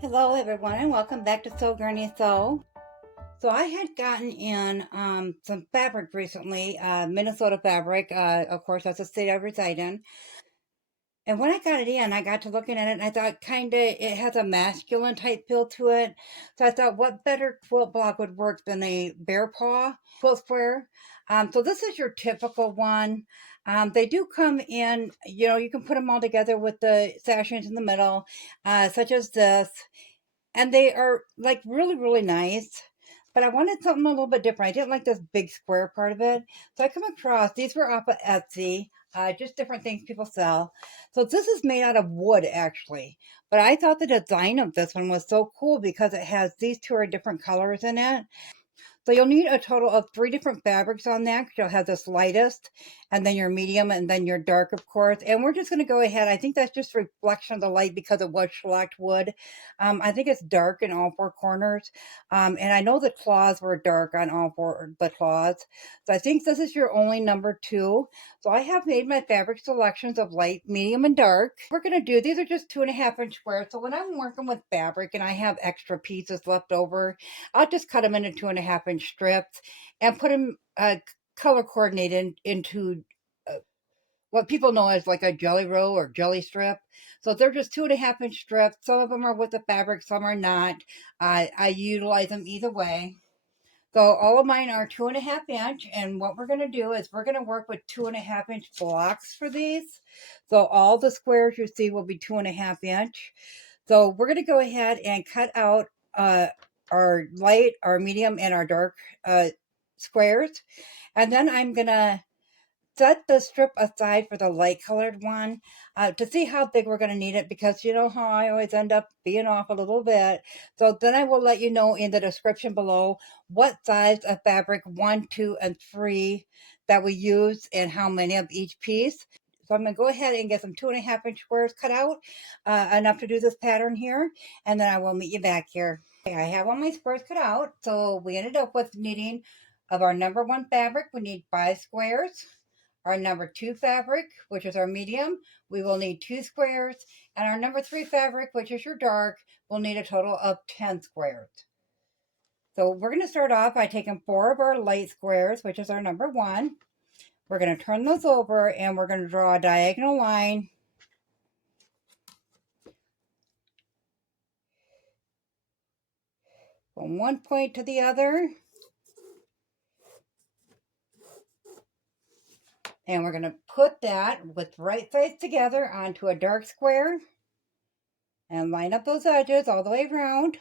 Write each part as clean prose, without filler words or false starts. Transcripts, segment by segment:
Hello everyone and welcome back to Sew Gurney Sew. So I had gotten in some fabric recently, Minnesota fabric. Of course, that's the state I reside in. And when I got it in, I got to looking at it and I thought kind of it has a masculine type feel to it. So I thought what better quilt block would work than a Bear Paw quilt square. So this is your typical one. They do come in, you can put them all together with the sashings in the middle, such as this. And they are like really, really nice. But I wanted something a little bit different. I didn't like this big square part of it. So I come across, these were off of Etsy, just different things people sell. So this is made out of wood actually. But I thought the design of this one was so cool because it has these two are different colors in it. So you'll need a total of 3 different fabrics on that, 'cause you'll have this lightest, and then your medium, and then your dark, of course. And we're just gonna go ahead, I think that's just a reflection of the light because it was shellacked wood. I think it's dark in all 4 corners. And I know the claws were dark on all 4 the claws. So I think this is your only number 2. So I have made my fabric selections of light, medium, and dark. We're gonna do, these are just 2.5-inch squares. So when I'm working with fabric and I have extra pieces left over, I'll just cut them into 2.5-inch strips and put them color coordinated into what people know as like a jelly roll or jelly strip. So they're just 2.5-inch strips. Some of them are with the fabric, some are not. I utilize them either way. So all of mine are 2.5-inch, and what we're going to do is we're going to work with 2.5-inch blocks for these. So all the squares you see will be 2.5-inch. So we're going to go ahead and cut out our light, our medium, and our dark squares. And then I'm going to set the strip aside for the light colored one to see how big we're going to need it, because you know how I always end up being off a little bit. So then I will let you know in the description below what size of fabric 1, 2, and 3 that we use and how many of each piece. So I'm going to go ahead and get some 2.5-inch squares cut out, enough to do this pattern here, and then I will meet you back here. Okay, I have all my squares cut out, so we ended up with needing of our number 1 fabric, we need 5 squares. Our number 2 fabric, which is our medium, we will need 2 squares. And our number 3 fabric, which is your dark, will need a total of 10 squares. So we're going to start off by taking 4 of our light squares, which is our number 1. We're going to turn those over and we're going to draw a diagonal line from one point to the other. And we're going to put that with right sides together onto a dark square and line up those edges all the way around.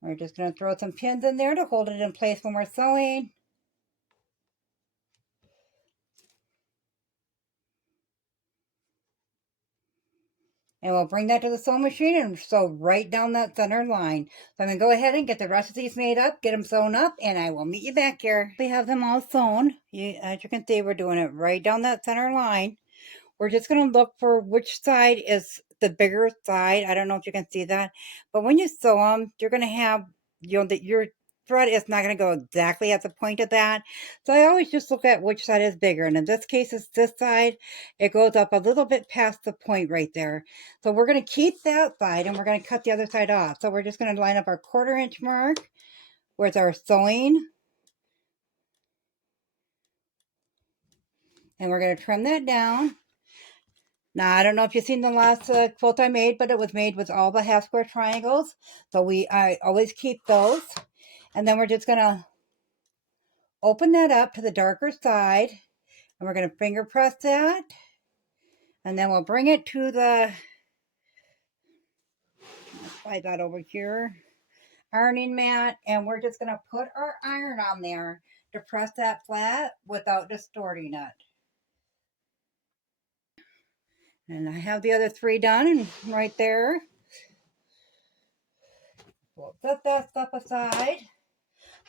We're just going to throw some pins in there to hold it in place when we're sewing. And we'll bring that to the sewing machine and sew right down that center line. So I'm going to go ahead and get the rest of these made up, get them sewn up, and I will meet you back here. We have them all sewn. As you can see, we're doing it right down that center line. We're just going to look for which side is the bigger side. I don't know if you can see that. But when you sew them, you're going to have, that your thread is not going to go exactly at the point of that. So I always just look at which side is bigger. And in this case, it's this side. It goes up a little bit past the point right there. So we're going to keep that side and we're going to cut the other side off. So we're just going to line up our 1/4-inch mark with our sewing. And we're going to trim that down. Now, I don't know if you've seen the last quilt I made, but it was made with all the half square triangles. So I always keep those. And then we're just going to open that up to the darker side. And we're going to finger press that. And then we'll bring it to the, let's slide that over here, ironing mat. And we're just going to put our iron on there to press that flat without distorting it. And I have the other 3 done right there. We'll set that stuff aside.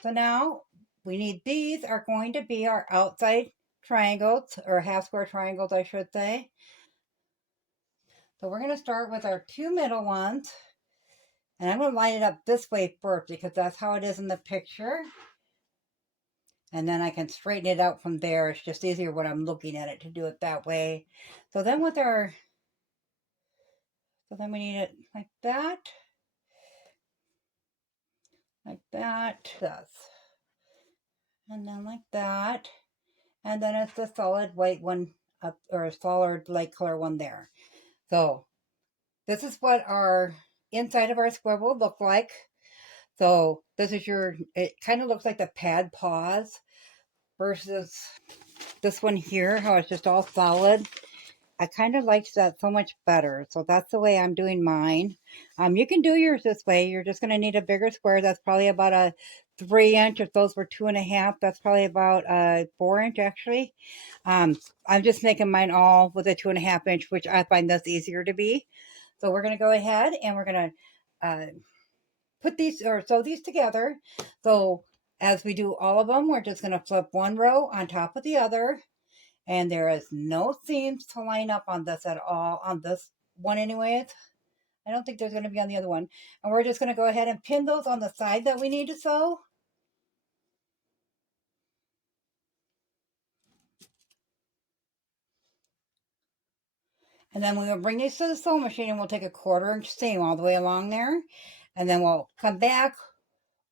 So now we need, these are going to be our outside triangles, or half square triangles, I should say. So we're going to start with our 2 middle ones. And I'm going to line it up this way first because that's how it is in the picture. And then I can straighten it out from there. It's just easier when I'm looking at it to do it that way. So then with our So then we need it like that, this, and then like that, and then it's the solid white one up, or a solid light color one there. So this is what our inside of our square will look like. So this is your, it kind of looks like the pad paws versus this one here, how it's just all solid. I kind of liked that so much better. So that's the way I'm doing mine. You can do yours this way. You're just going to need a bigger square. That's probably about a 3 inch. If those were 2.5, that's probably about a 4 inch actually. I'm just making mine all with a 2.5 inch, which I find that's easier to be. So we're going to go ahead and we're going to put these or sew these together. So as we do all of them, we're just going to flip one row on top of the other. And there is no seams to line up on this at all, on this one anyways. I don't think there's going to be on the other one. And we're just going to go ahead and pin those on the side that we need to sew. And then we will bring these to the sewing machine and we'll take a 1/4 inch seam all the way along there. And then we'll come back,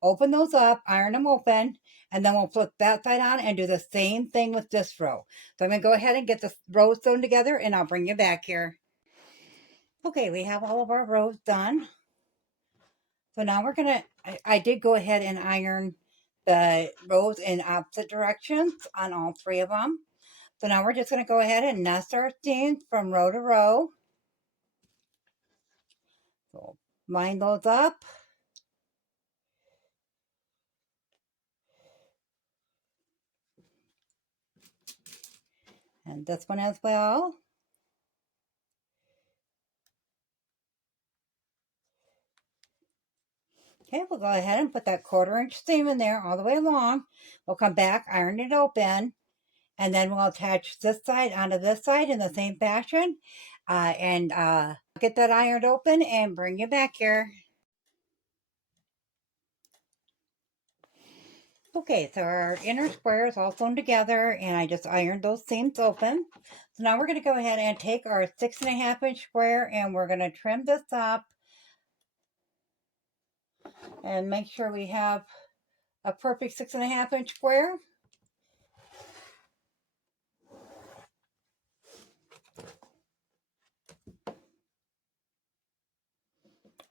open those up, iron them open, and then we'll flip that side on and do the same thing with this row. So I'm going to go ahead and get the rows sewn together and I'll bring you back here. Okay, we have all of our rows done. So now we're going to, I did go ahead and iron the rows in opposite directions on all 3 of them. So now we're just going to go ahead and nest our seams from row to row. So line those up. And this one as well. Okay, we'll go ahead and put that 1/4 inch seam in there all the way along. We'll come back, iron it open, and then we'll attach this side onto this side in the same fashion. And get that ironed open and bring you back here. Okay, so our inner square is all sewn together and I just ironed those seams open. So now we're going to go ahead and take our 6.5 inch square and we're going to trim this up and make sure we have a perfect 6.5 inch square.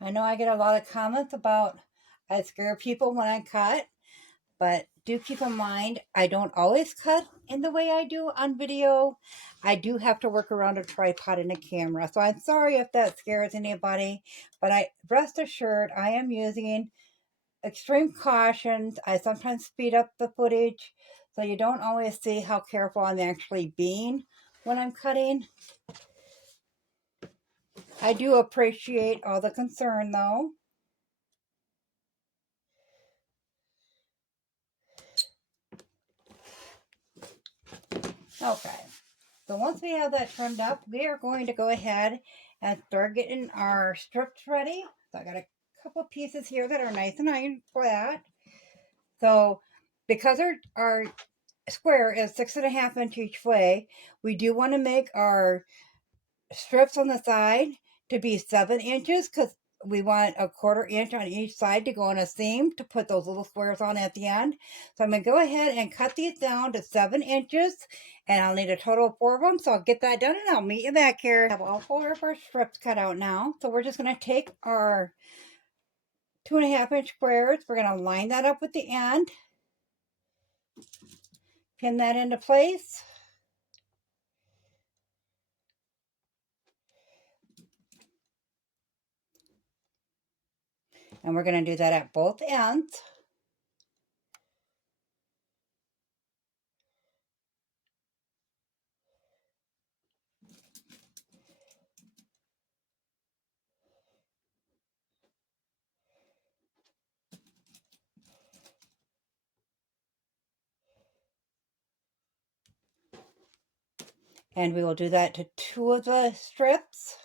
I know I get a lot of comments about I scare people when I cut, but do keep in mind, I don't always cut in the way I do on video. I do have to work around a tripod and a camera. So I'm sorry if that scares anybody, but rest assured, I am using extreme cautions. I sometimes speed up the footage, so you don't always see how careful I'm actually being when I'm cutting. I do appreciate all the concern though. Okay, so once we have that trimmed up, we are going to go ahead and start getting our strips ready. So I got a couple pieces here that are nice and iron flat. So because our square is 6.5 inch each way, we do want to make our strips on the side to be 7 inches because we want a 1/4 inch on each side to go on a seam to put those little squares on at the end. So I'm going to go ahead and cut these down to 7 inches and I'll need a total of 4 of them. So I'll get that done and I'll meet you back here. I have all 4 of our strips cut out now. So we're just going to take our 2.5 inch squares. We're going to line that up with the end. Pin that into place. And we're going to do that at both ends. And we will do that to 2 of the strips.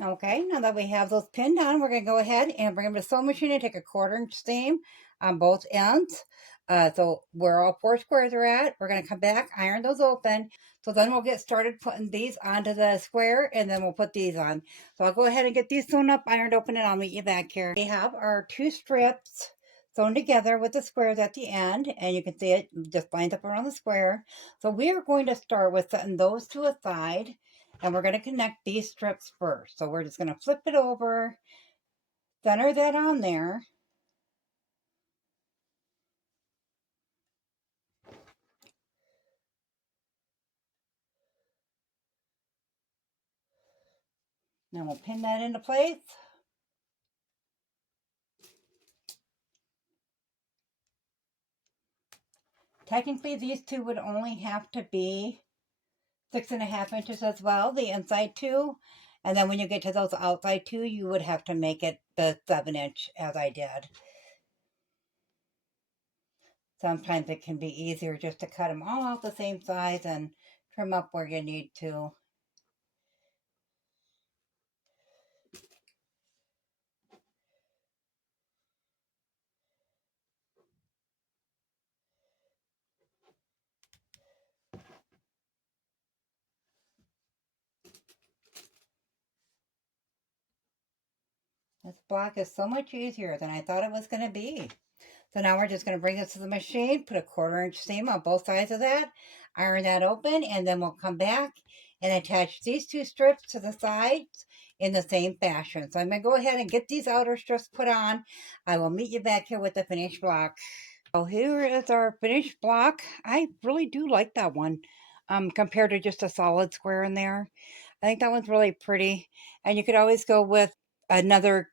Okay, now that we have those pinned on, we're going to go ahead and bring them to the sewing machine and take a 1/4 inch seam on both ends. So where all four squares are at, we're going to come back, iron those open. So then we'll get started putting these onto the square, and then we'll put these on. So I'll go ahead and get these sewn up, ironed open, and I'll meet you back here. We have our two strips sewn together with the squares at the end, and you can see it just lines up around the square. So we are going to start with setting those to a side, and we're going to connect these strips first. So we're just going to flip it over, center that on there. Then we'll pin that into place. Technically, these two would only have to be 6.5 inches as well, the inside two. And then when you get to those outside two, you would have to make it the 7-inch as I did. Sometimes it can be easier just to cut them all out the same size and trim up where you need to. This block is so much easier than I thought it was going to be. So now we're just going to bring this to the machine, put a 1/4-inch seam on both sides of that, iron that open, and then we'll come back and attach these two strips to the sides in the same fashion. So I'm going to go ahead and get these outer strips put on. I will meet you back here with the finished block. So here is our finished block. I really do like that one compared to just a solid square in there. I think that one's really pretty. And you could always go with another,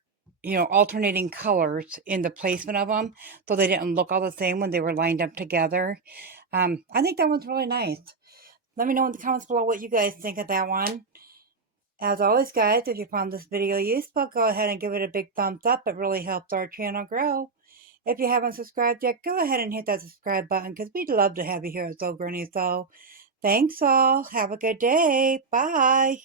alternating colors in the placement of them so they didn't look all the same when they were lined up together. I think that one's really nice. Let me know in the comments below what you guys think of that one. As always, guys, if you found this video useful, go ahead and give it a big thumbs up. It really helps our channel grow. If you haven't subscribed yet, go ahead and hit that subscribe button because we'd love to have you here at So Granny So. Thanks all. Have a good day. Bye.